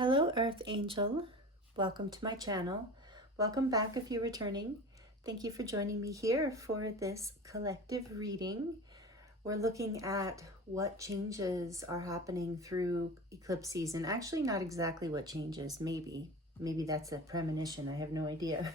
Hello Earth Angel, welcome to my channel. Welcome back if you're returning. Thank you for joining me here for this collective reading. We're looking at what changes are happening through eclipse season. Actually, not exactly what changes, maybe that's a premonition, I have no idea.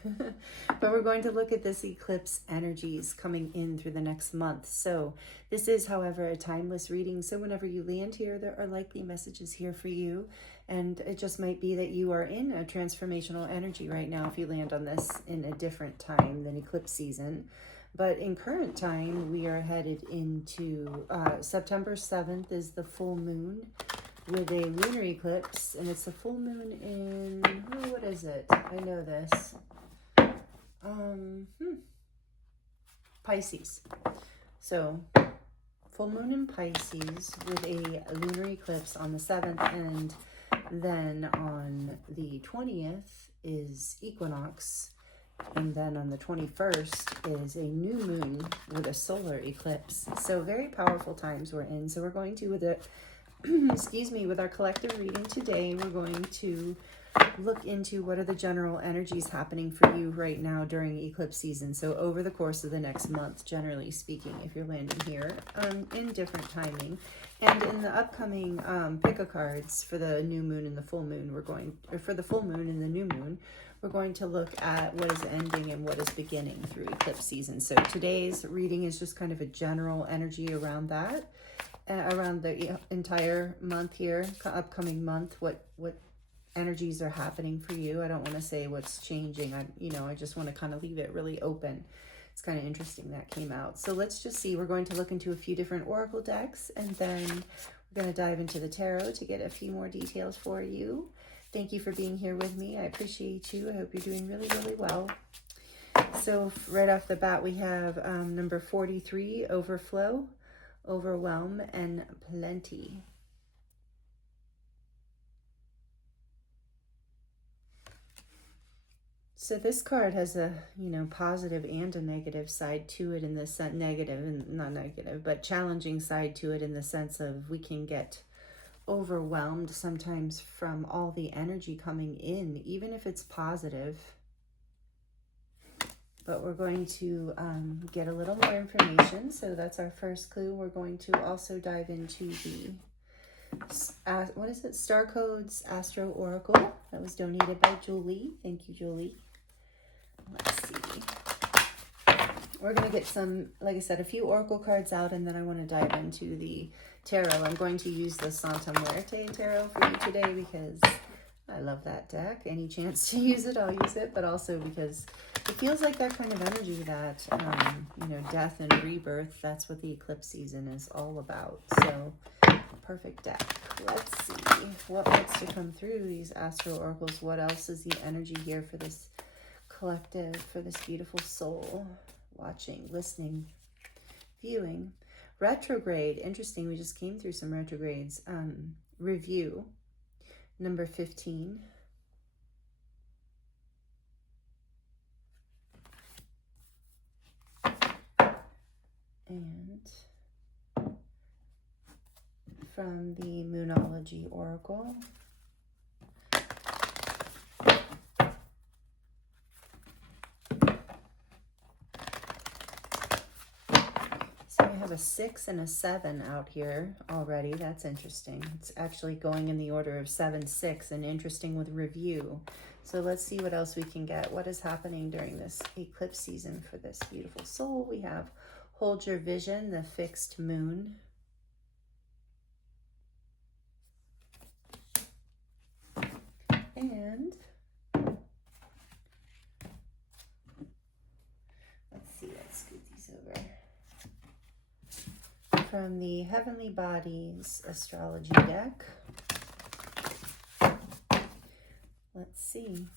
But we're going to look at this eclipse energies coming in through the next month. So this is, however, a timeless reading. So whenever you land here, there are likely messages here for you. And it just might be that you are in a transformational energy right now if you land on this in a different time than eclipse season. But in current time, we are headed into September 7th is the full moon with a lunar eclipse, and it's a full moon in, oh, what is it? I know this. Pisces. So full moon in Pisces with a lunar eclipse on the 7th, and then on the 20th is equinox, and then on the 21st is a new moon with a solar eclipse. So very powerful times we're in. So we're going to, with a excuse me, with our collective reading today, we're going to look into what are the general energies happening for you right now during eclipse season. So over the course of the next month, generally speaking, if you're landing here in different timing. And in the upcoming pick a cards for the new moon and the full moon, for the full moon and the new moon, we're going to look at what is ending and what is beginning through eclipse season. So today's reading is just kind of a general energy around that. Around the entire month here, upcoming month, what energies are happening for you. I don't want to say what's changing. I just want to kind of leave it really open. It's kind of interesting that came out. So let's just see. We're going to look into a few different oracle decks, and then we're going to dive into the tarot to get a few more details for you. Thank you for being here with me. I appreciate you. I hope you're doing really, really well. So right off the bat, we have number 43, overflow, overwhelm, and plenty. So this card has a, positive and a negative side to it, in the sense, negative and not negative, but challenging side to it, in the sense of we can get overwhelmed sometimes from all the energy coming in, even if it's positive. But we're going to get a little more information. So that's our first clue. We're going to also dive into the, what is it? Starcodes Astro Oracle. That was donated by Julie. Thank you, Julie. Let's see. We're going to get some, like I said, a few oracle cards out, and then I want to dive into the tarot. I'm going to use the Santa Muerte tarot for you today because I love that deck. Any chance to use it, I'll use it, but also because it feels like that kind of energy that, death and rebirth, that's what the eclipse season is all about. So, perfect deck. Let's see what wants to come through these Astro Oracles. What else is the energy here for this collective, for this beautiful soul? Watching, listening, viewing. Retrograde. Interesting. We just came through some retrogrades. Review. Number 15. And from the Moonology Oracle, so we have a 6 and a 7 out here already. That's interesting. It's actually going in the order of 7, 6, and interesting with review. So let's see what else we can get. What is happening during this eclipse season for this beautiful soul? We have hold your vision, the fixed moon. And let's see, let's scoot these over. From the Heavenly Bodies Astrology deck. Let's see.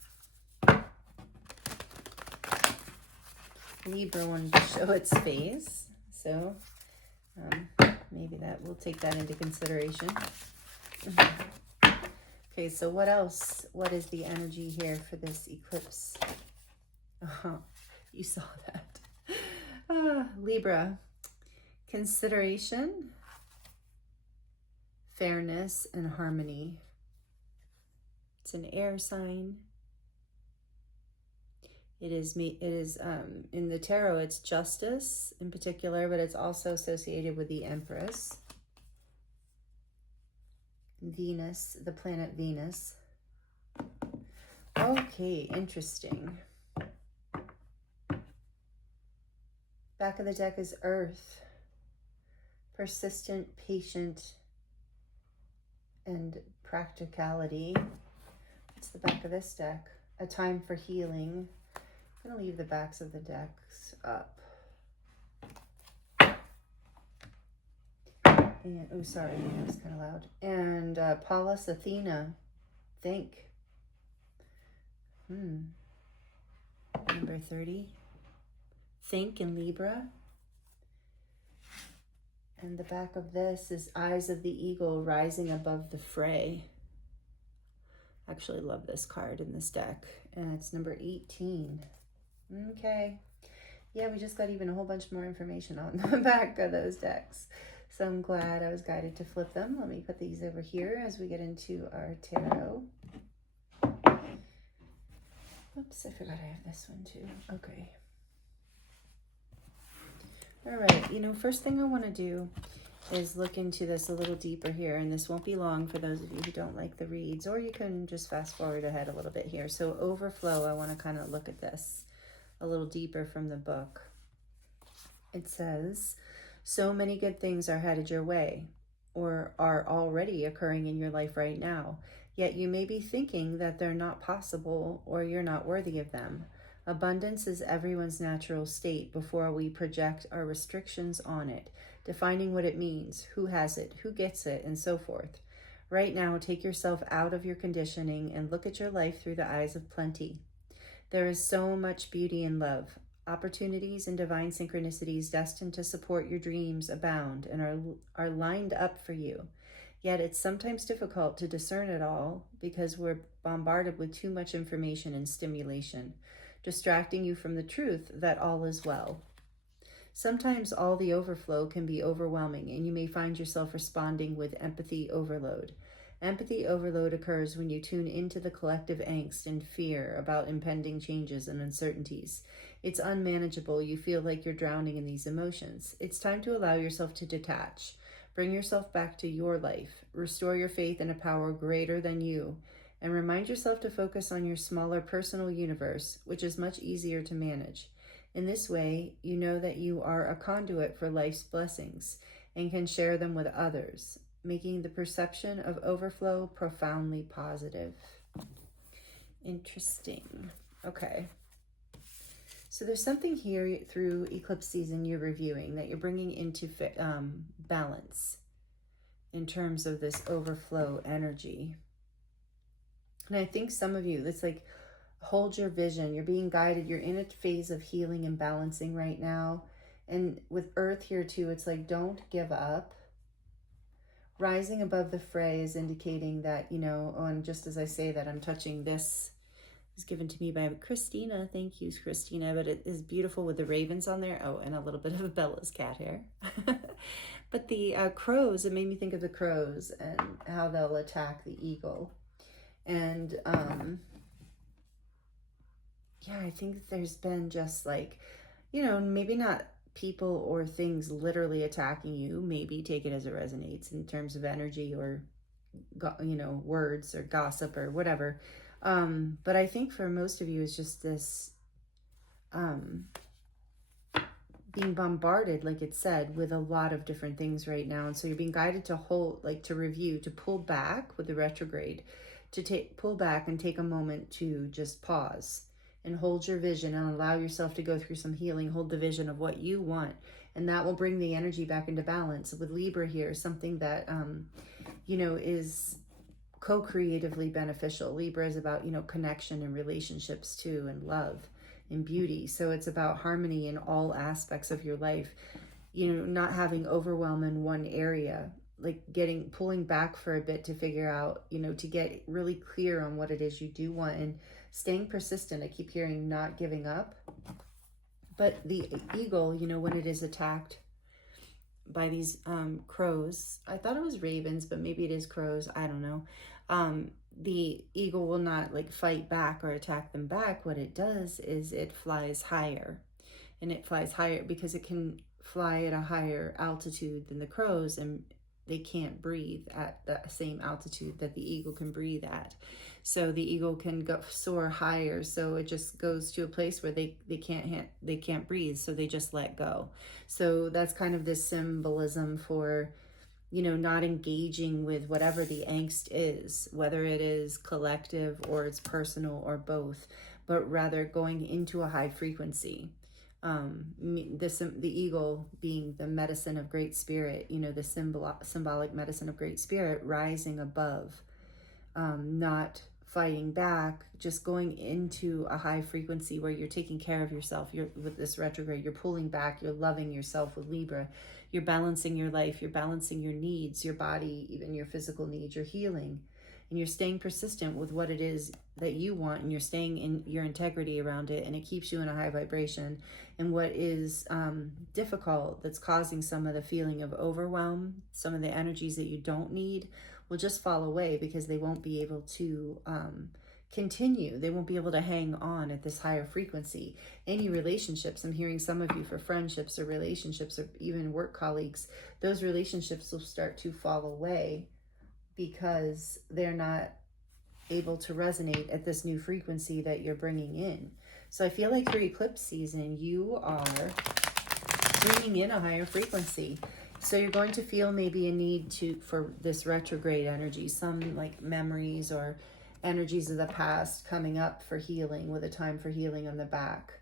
Libra wanted to show its face, so maybe that we'll take that into consideration. Okay, so what else? What is the energy here for this eclipse? Oh, you saw that. Libra, consideration, fairness, and harmony. It's an air sign. It is in the tarot, it's justice in particular, but it's also associated with the Empress. Venus, the planet Venus. Okay, interesting. Back of the deck is Earth. Persistent, patient, and practicality. What's the back of this deck? A time for healing. I'm going to leave the backs of the decks up. And, oh, sorry, that was kind of loud. And Pallas Athena, think. Number 30. Think in Libra. And the back of this is Eyes of the Eagle rising above the fray. I actually love this card in this deck. And it's number 18. Okay. Yeah, we just got even a whole bunch more information on the back of those decks. So I'm glad I was guided to flip them. Let me put these over here as we get into our tarot. Oops, I forgot I have this one too. Okay. All right, you know, first thing I want to do is look into this a little deeper here, and this won't be long for those of you who don't like the reads, or you can just fast forward ahead a little bit here. So overflow, I want to kind of look at this a little deeper from the book. It says, so many good things are headed your way, or are already occurring in your life right now, yet you may be thinking that they're not possible or you're not worthy of them. Abundance is everyone's natural state before we project our restrictions on it, defining what it means, who has it, who gets it, and so forth. Right now, take yourself out of your conditioning and look at your life through the eyes of plenty. There is so much beauty in love. Opportunities and divine synchronicities destined to support your dreams abound and are lined up for you. Yet it's sometimes difficult to discern it all because we're bombarded with too much information and stimulation, distracting you from the truth that all is well. Sometimes all the overflow can be overwhelming, and you may find yourself responding with empathy overload. Empathy overload occurs when you tune into the collective angst and fear about impending changes and uncertainties. It's unmanageable. You feel like you're drowning in these emotions. It's time to allow yourself to detach. Bring yourself back to your life. Restore your faith in a power greater than you, and remind yourself to focus on your smaller personal universe, which is much easier to manage. In this way, you know that you are a conduit for life's blessings and can share them with others, making the perception of overflow profoundly positive. Interesting. Okay. So there's something here through eclipse season you're reviewing that you're bringing into balance in terms of this overflow energy. And I think some of you, it's like, hold your vision. You're being guided. You're in a phase of healing and balancing right now. And with Earth here too, it's like, don't give up. Rising above the fray is indicating that, you know, and just as I say that, I'm touching this. It was given to me by Christina. Thank you, Christina. But it is beautiful with the ravens on there. Oh, and a little bit of Bella's cat hair. But the crows, it made me think of the crows and how they'll attack the eagle. And yeah, I think there's been just like, you know, maybe not people or things literally attacking you. Maybe take it as it resonates in terms of energy or, you know, words or gossip or whatever. But I think for most of you, it's just this being bombarded, like it said, with a lot of different things right now. And so you're being guided to hold, like to review, to pull back with the retrograde, to pull back and take a moment to just pause and hold your vision and allow yourself to go through some healing. Hold the vision of what you want, and that will bring the energy back into balance. With Libra here, something that, you know, is co-creatively beneficial. Libra is about, you know, connection and relationships too, and love and beauty. So it's about harmony in all aspects of your life, you know, not having overwhelm in one area, like pulling back for a bit to figure out, you know, to get really clear on what it is you do want, and staying persistent. I keep hearing not giving up. But the eagle, you know, when it is attacked by these crows, I thought it was ravens, but maybe it is crows, I don't know. The eagle will not like fight back or attack them back. What it does is it flies higher, and it flies higher because it can fly at a higher altitude than the crows, and they can't breathe at the same altitude that the eagle can breathe at. So the eagle can go soar higher, so it just goes to a place where they can't breathe, so they just let go. So that's kind of this symbolism for, you know, not engaging with whatever the angst is, whether it is collective or it's personal or both, but rather going into a high frequency. The eagle being the medicine of great spirit, you know, the symbolic medicine of great spirit, rising above, not fighting back, just going into a high frequency where you're taking care of yourself. You're with this retrograde, you're pulling back, you're loving yourself with Libra, you're balancing your life, you're balancing your needs, your body, even your physical needs, you're healing, and you're staying persistent with what it is that you want, and you're staying in your integrity around it, and it keeps you in a high vibration. And what is difficult, that's causing some of the feeling of overwhelm, some of the energies that you don't need, will just fall away because they won't be able to continue. They won't be able to hang on at this higher frequency. Any relationships, I'm hearing some of you for friendships or relationships or even work colleagues, those relationships will start to fall away because they're not able to resonate at this new frequency that you're bringing in. So I feel like for eclipse season, you are bringing in a higher frequency. So you're going to feel maybe a need for this retrograde energy, some like memories or energies of the past coming up for healing, with a time for healing on the back.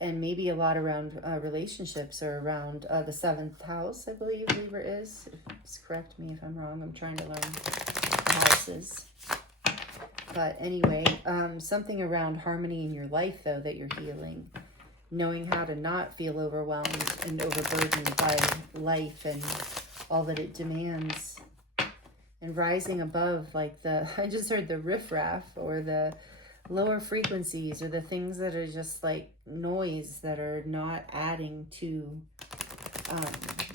And maybe a lot around relationships, or around the 7th house, I believe Libra is. Just correct me if I'm wrong. I'm trying to learn the houses. But anyway, something around harmony in your life, though, that you're healing. Knowing how to not feel overwhelmed and overburdened by life and all that it demands. And rising above, like I just heard the riffraff, or the lower frequencies, or the things that are just like noise that are not adding to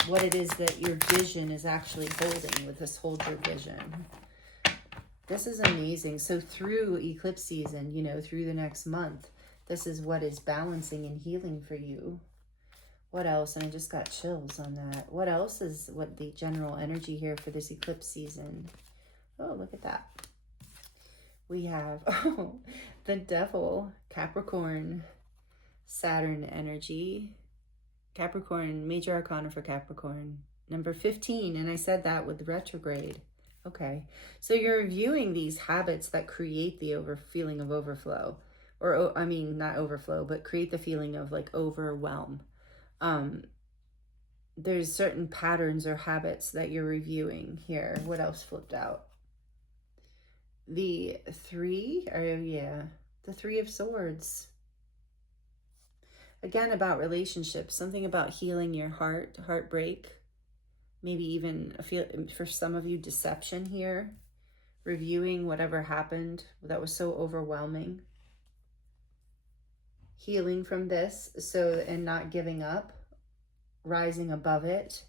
what it is that your vision is actually holding with this Hold Your Vision. This is amazing. So through eclipse season, you know, through the next month, this is what is balancing and healing for you. What else? And I just got chills on that. What else is what the general energy here for this eclipse season? Oh, look at that. We have, the Devil, Capricorn, Saturn energy. Capricorn, major arcana for Capricorn. Number 15, and I said that with the retrograde. Okay, so you're reviewing these habits that create the feeling of overflow. Or, I mean, not overflow, but create the feeling of like overwhelm. There's certain patterns or habits that you're reviewing here. What else flipped out? The 3, oh yeah, the 3 of Swords. Again, about relationships, something about healing your heartbreak. Maybe even for some of you, deception here. Reviewing whatever happened that was so overwhelming. Healing from this, and not giving up, rising above it,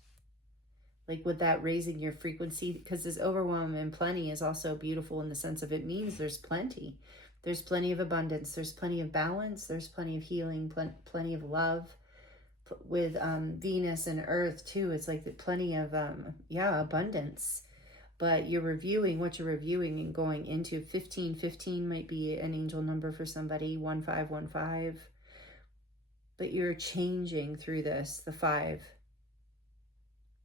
like with that raising your frequency, because this overwhelm and plenty is also beautiful in the sense of it means there's plenty of abundance, there's plenty of balance, there's plenty of healing, plenty of love. With Venus and Earth too, it's like plenty of abundance. But you're reviewing what you're reviewing and going into 15 might be an angel number for somebody, 1515. But you're changing through this, the 5.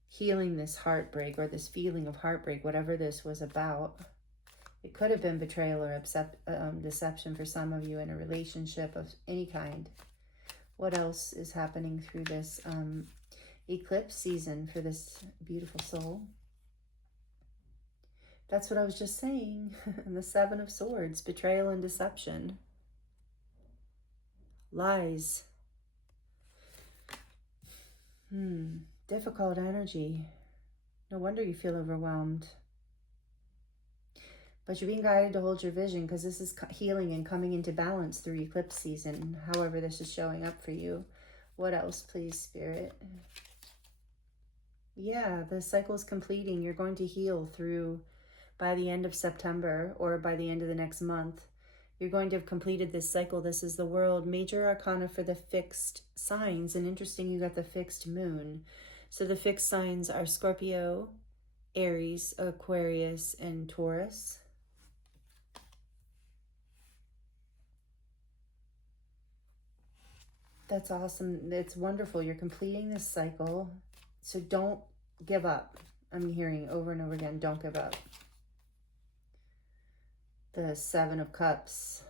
Healing this heartbreak, or this feeling of heartbreak, whatever this was about. It could have been betrayal or deception for some of you in a relationship of any kind. What else is happening through this eclipse season for this beautiful soul? That's what I was just saying. The 7 of Swords, betrayal and deception. Lies. Difficult energy. No wonder you feel overwhelmed. But you're being guided to hold your vision, because this is healing and coming into balance through eclipse season, however this is showing up for you. What else, please, Spirit? Yeah, the cycle is completing. You're going to heal through by the end of September or by the end of the next month, you're going to have completed this cycle. This is the world major arcana for the fixed signs. And interesting, you got the fixed moon. So the fixed signs are Scorpio, Aries, Aquarius, and Taurus. That's awesome. It's wonderful. You're completing this cycle. So don't give up. I'm hearing over and over again, don't give up. The Seven of Cups.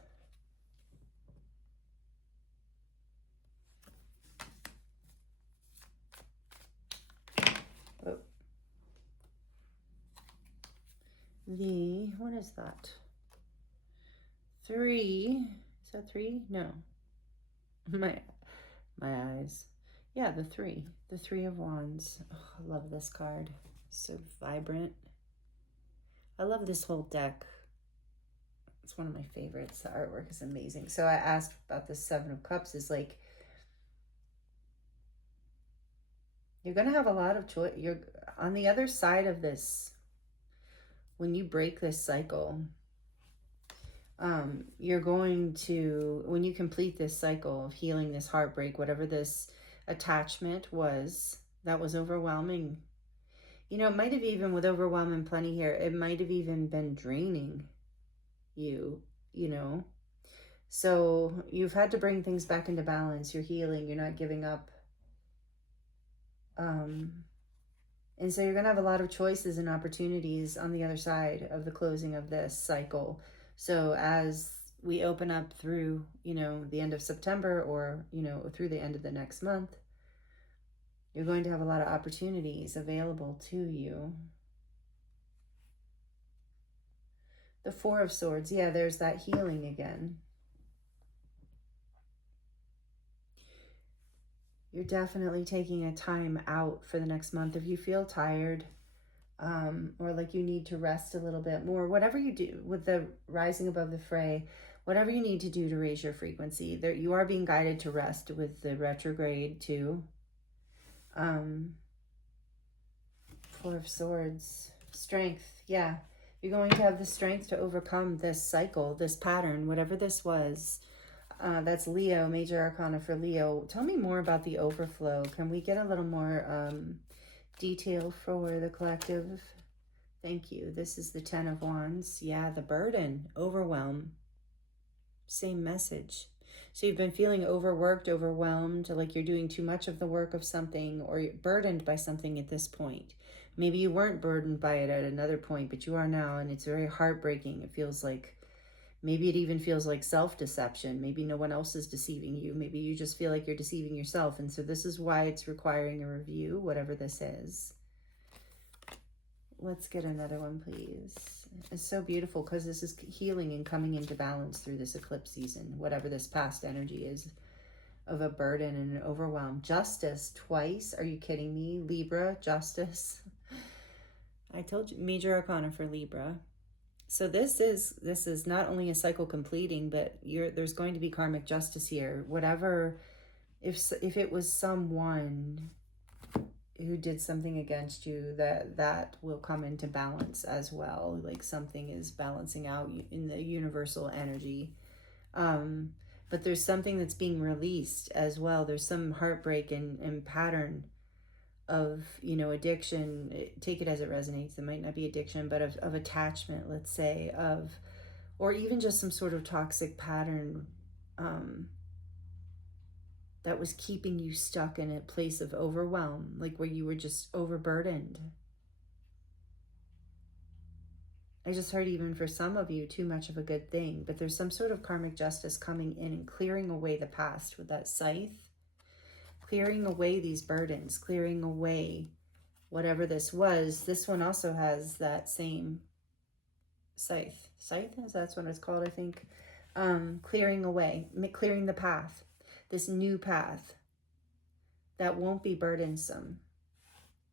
Oh. What is that? 3. Is that 3? No. My eyes. Yeah, the 3. The 3 of Wands. Oh, I love this card. So vibrant. I love this whole deck. It's one of my favorites. The artwork is amazing. So I asked about the 7 of Cups. Is like, you're going to have a lot of choice. You're on the other side of this. When you break this cycle, you're going to, when you complete this cycle of healing this heartbreak, whatever this attachment was, that was overwhelming. You know, it might have even, with overwhelming plenty here, it might have even been draining you, you know. So you've had to bring things back into balance. You're healing. You're not giving up. And so you're going to have a lot of choices and opportunities on the other side of the closing of this cycle. So as we open up through, you know, the end of September or, you know, through the end of the next month, you're going to have a lot of opportunities available to you. The 4 of Swords. Yeah, there's that healing again. You're definitely taking a time out for the next month. If you feel tired, or like you need to rest a little bit more, whatever you do with the rising above the fray, whatever you need to do to raise your frequency, there you are being guided to rest with the retrograde too. 4 of Swords, strength. Yeah, you're going to have the strength to overcome this cycle, this pattern, whatever this was. That's Leo, major arcana for Leo. Tell me more about the overflow. Can we get a little more detail for the collective? Thank you. This is the 10 of Wands. Yeah, the burden, overwhelm. Same message. So you've been feeling overworked, overwhelmed, like you're doing too much of the work of something, or you're burdened by something at this point. Maybe you weren't burdened by it at another point, but you are now, and it's very heartbreaking. It feels like, maybe it even feels like self-deception. Maybe no one else is deceiving you. Maybe you just feel like you're deceiving yourself. And so this is why it's requiring a review, whatever this is. Let's get another one, please. It's so beautiful because this is healing and coming into balance through this eclipse season, whatever this past energy is of a burden and an overwhelm. Justice twice. Are you kidding me? Libra, justice. I told you, major arcana for Libra. So this is not only a cycle completing, but there's going to be karmic justice here. Whatever, if it was someone who did something against you, that will come into balance as well. Like something is balancing out in the universal energy. But there's something that's being released as well. There's some heartbreak and pattern of, you know, addiction. Take it as it resonates. It might not be addiction, but of attachment, let's say, or even just some sort of toxic pattern that was keeping you stuck in a place of overwhelm, like where you were just overburdened. I just heard, even for some of you, too much of a good thing, but there's some sort of karmic justice coming in and clearing away the past with that scythe. Clearing away these burdens, clearing away whatever this was. This one also has that same scythe. Scythe, that's what it's called, I think. Clearing away, clearing the path, this new path that won't be burdensome,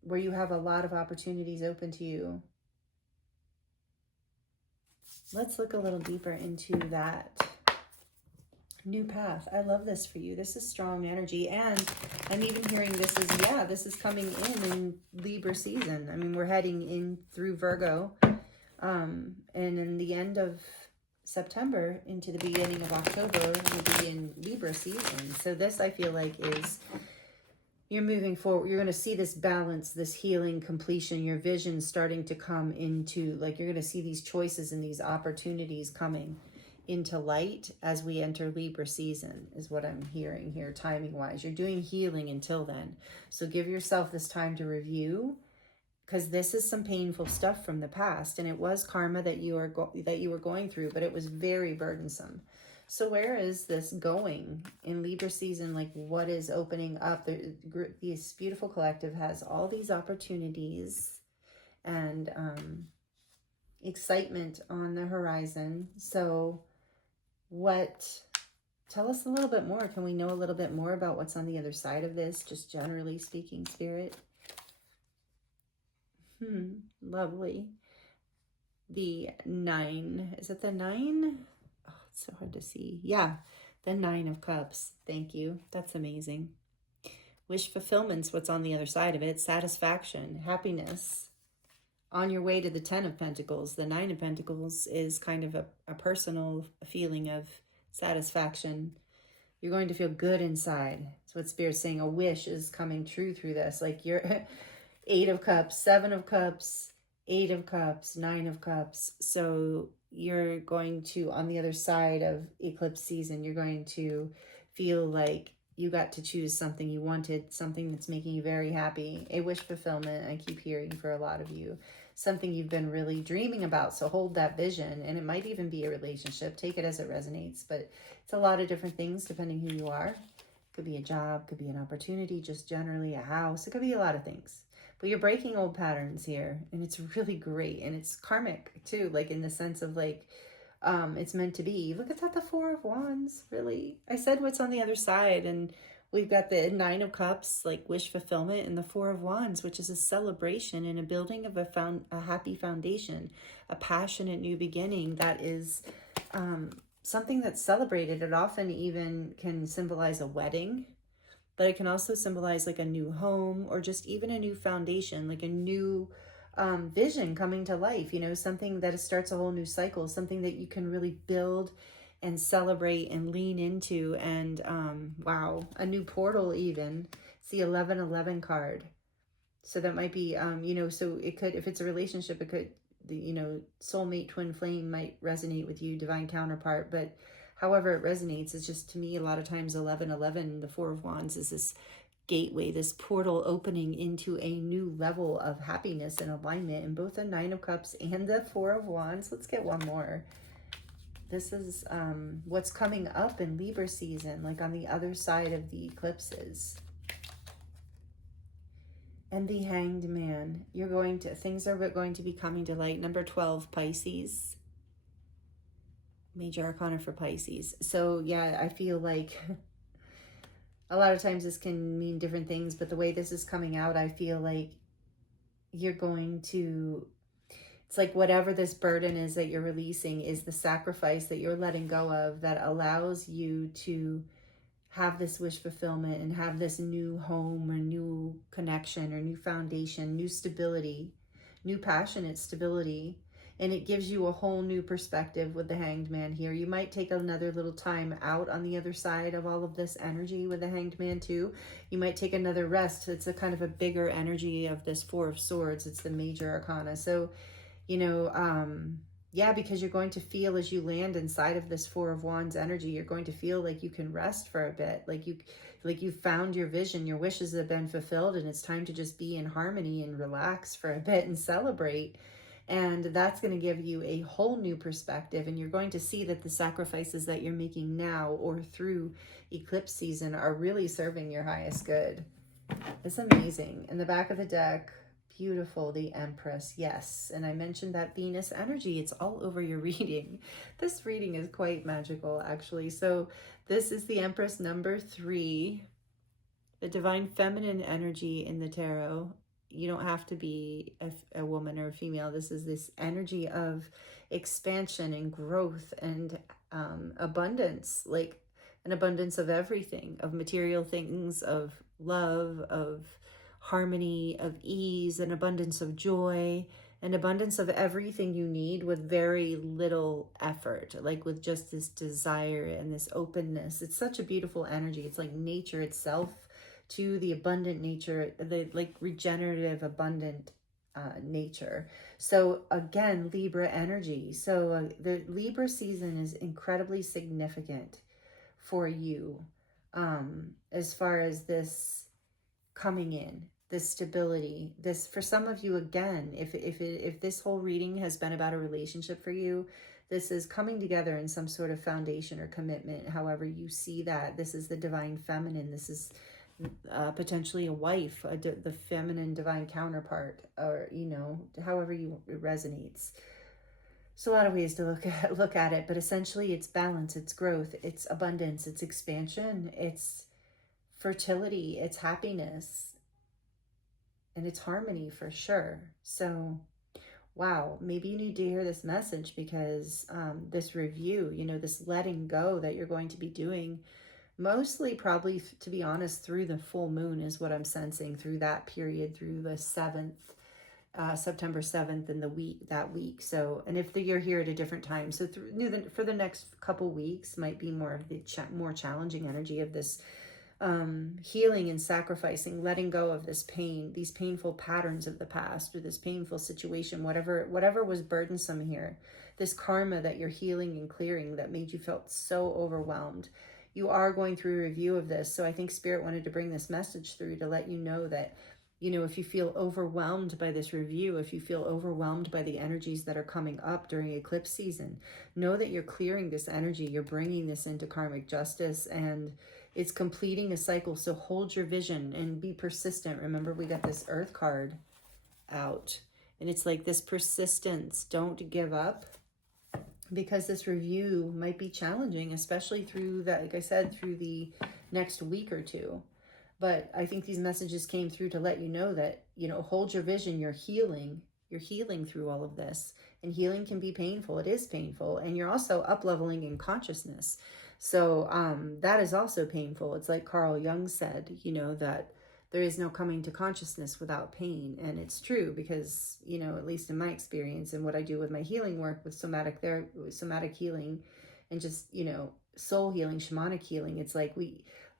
where you have a lot of opportunities open to you. Let's look a little deeper into that new path. I love this for you. This is strong energy. And I'm even hearing this is coming in Libra season. I mean, we're heading in through Virgo. And in the end of September into the beginning of October, we'll be in Libra season. So this, I feel like, is you're moving forward. You're going to see this balance, this healing, completion, your vision starting to come into, like, you're going to see these choices and these opportunities coming into light as we enter Libra season, is what I'm hearing here, timing wise. You're doing healing until then. So give yourself this time to review, because this is some painful stuff from the past, and it was karma that you were going through, but it was very burdensome. So where is this going in Libra season? Like, what is opening up? This beautiful collective has all these opportunities and excitement on the horizon. So tell us a little bit more. Can we know a little bit more about what's on the other side of this, just generally speaking, Spirit? Lovely. The 9. Is it the 9? Oh, it's so hard to see. Yeah, the 9 of Cups. Thank you. That's amazing. Wish fulfillment's what's on the other side of it. Satisfaction, happiness. On your way to the 10 of Pentacles. The 9 of Pentacles is kind of a personal feeling of satisfaction. You're going to feel good inside. That's what Spirit's saying. A wish is coming true through this. Like, you're 8 of Cups, 7 of Cups, 8 of Cups, 9 of Cups. So you're going to, on the other side of eclipse season, you're going to feel like you got to choose something you wanted, something that's making you very happy. A wish fulfillment, I keep hearing for a lot of you. Something you've been really dreaming about. So hold that vision. And it might even be a relationship. Take it as it resonates. But it's a lot of different things depending who you are. Could be a job, could be an opportunity, just generally a house. It could be a lot of things. But you're breaking old patterns here, and it's really great. And it's karmic too, like in the sense of like, it's meant to be. Look at that, the 4 of Wands, really. I said what's on the other side, and we've got the 9 of Cups, like wish fulfillment, and the 4 of Wands, which is a celebration and a building of a happy foundation, a passionate new beginning that is something that's celebrated. It often even can symbolize a wedding, but it can also symbolize like a new home or just even a new foundation, like a new vision coming to life, you know, something that starts a whole new cycle, something that you can really build and celebrate and lean into. And wow, a new portal even. It's the 1111 card. So that might be, you know, so it could, if it's a relationship, it could, you know, soulmate, twin flame might resonate with you, divine counterpart, but however it resonates, it's just, to me, a lot of times 1111, the 4 of Wands, is this gateway, this portal opening into a new level of happiness and alignment in both the 9 of Cups and the 4 of Wands. Let's get one more. This is what's coming up in Libra season, like on the other side of the eclipses. And the Hanged Man. Things are going to be coming to light. Number 12, Pisces. Major Arcana for Pisces. So yeah, I feel like a lot of times this can mean different things, but the way this is coming out, I feel like you're going to, it's like whatever this burden is that you're releasing is the sacrifice that you're letting go of that allows you to have this wish fulfillment and have this new home or new connection or new foundation, new stability, new passionate stability. And it gives you a whole new perspective with the Hanged Man here. You might take another little time out on the other side of all of this energy with the Hanged Man too. You might take another rest. It's a kind of a bigger energy of this 4 of Swords. It's the Major Arcana. So, you know, yeah, because you're going to feel as you land inside of this 4 of Wands energy, you're going to feel like you can rest for a bit. Like you found your vision, your wishes have been fulfilled, and it's time to just be in harmony and relax for a bit and celebrate. And that's going to give you a whole new perspective. And you're going to see that the sacrifices that you're making now or through eclipse season are really serving your highest good. It's amazing. In the back of the deck, beautiful, the Empress. Yes. And I mentioned that Venus energy. It's all over your reading. This reading is quite magical, actually. So this is the Empress number 3, the divine feminine energy in the tarot. You don't have to be a woman or a female. This is this energy of expansion and growth and abundance, like an abundance of everything, of material things, of love, of harmony, of ease, an abundance of joy, an abundance of everything you need with very little effort, like with just this desire and this openness. It's such a beautiful energy. It's like nature itself, to the abundant nature, the like regenerative, abundant nature. So again, Libra energy. So the Libra season is incredibly significant for you, as far as this coming in, this stability, this, for some of you, again, if this whole reading has been about a relationship for you, this is coming together in some sort of foundation or commitment, however you see that. This is the divine feminine. This is potentially a wife, the feminine divine counterpart, or, you know, however it resonates. So a lot of ways to look at it, but essentially it's balance, it's growth, it's abundance, it's expansion, it's fertility, it's happiness, and it's harmony for sure. So wow, maybe you need to hear this message, because this review, you know, this letting go that you're going to be doing, mostly probably, to be honest, through the full moon is what I'm sensing, through that period, through the 7th, September 7th, and that week. So, and if you're here at a different time, so for the next couple weeks might be more of the more challenging energy of this healing and sacrificing, letting go of this pain, these painful patterns of the past, or this painful situation, whatever was burdensome here, this karma that you're healing and clearing that made you felt so overwhelmed. You are going through a review of this. So I think Spirit wanted to bring this message through to let you know that, you know, if you feel overwhelmed by this review, if you feel overwhelmed by the energies that are coming up during eclipse season, know that you're clearing this energy, you're bringing this into karmic justice, and it's completing a cycle. So hold your vision and be persistent. Remember, we got this Earth card out, and it's like this persistence. Don't give up, because this review might be challenging, especially through that, like I said, through the next week or two. But I think these messages came through to let you know that, you know, hold your vision, you're healing through all of this. And healing can be painful. It is painful. And you're also up-leveling in consciousness. So that is also painful. It's like Carl Jung said, you know, that there is no coming to consciousness without pain. And it's true, because, you know, at least in my experience and what I do with my healing work with somatic healing, and just, you know, soul healing, shamanic healing, it's like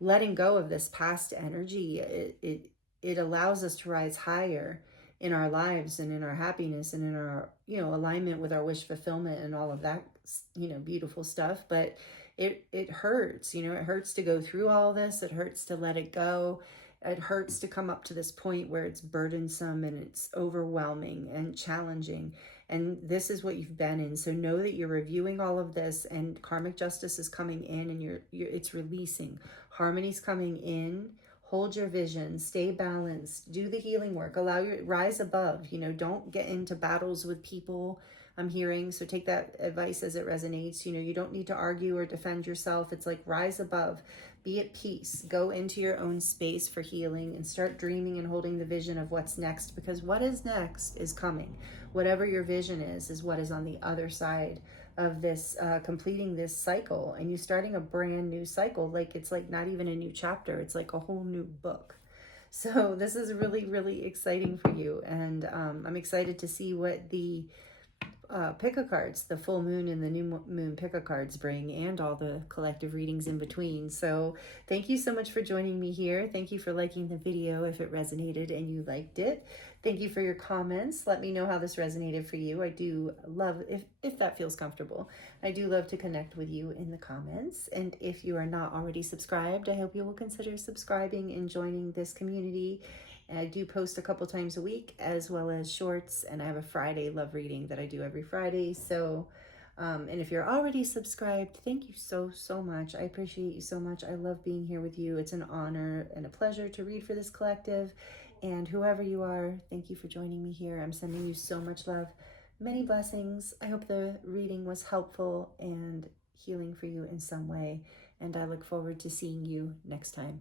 letting go of this past energy, it allows us to rise higher in our lives and in our happiness and in our, you know, alignment with our wish fulfillment and all of that, you know, beautiful stuff. But it hurts, you know, it hurts to go through all this. It hurts to let it go. It hurts to come up to this point where it's burdensome and it's overwhelming and challenging. And this is what you've been in. So know that you're reviewing all of this, and karmic justice is coming in, and it's releasing. Harmony's coming in. Hold your vision, stay balanced, do the healing work, rise above, you know, don't get into battles with people, I'm hearing. So take that advice as it resonates. You know, you don't need to argue or defend yourself. It's like, rise above, be at peace, go into your own space for healing, and start dreaming and holding the vision of what's next, because what is next is coming. Whatever your vision is what is on the other side of this, completing this cycle, and you starting a brand new cycle. Like, it's like not even a new chapter, it's like a whole new book. So this is really, really exciting for you. And I'm excited to see what the pick-a cards, the full moon and the new moon pick-a cards bring, and all the collective readings in between. So thank you so much for joining me here. Thank you for liking the video if it resonated and you liked it. Thank you for your comments. Let me know how this resonated for you. I do love, if that feels comfortable, I do love to connect with you in the comments. And if you are not already subscribed, I hope you will consider subscribing and joining this community. And I do post a couple times a week, as well as shorts, and I have a Friday love reading that I do every Friday. So, and if you're already subscribed, thank you so, so much. I appreciate you so much. I love being here with you. It's an honor and a pleasure to read for this collective. And whoever you are, thank you for joining me here. I'm sending you so much love, many blessings. I hope the reading was helpful and healing for you in some way. And I look forward to seeing you next time.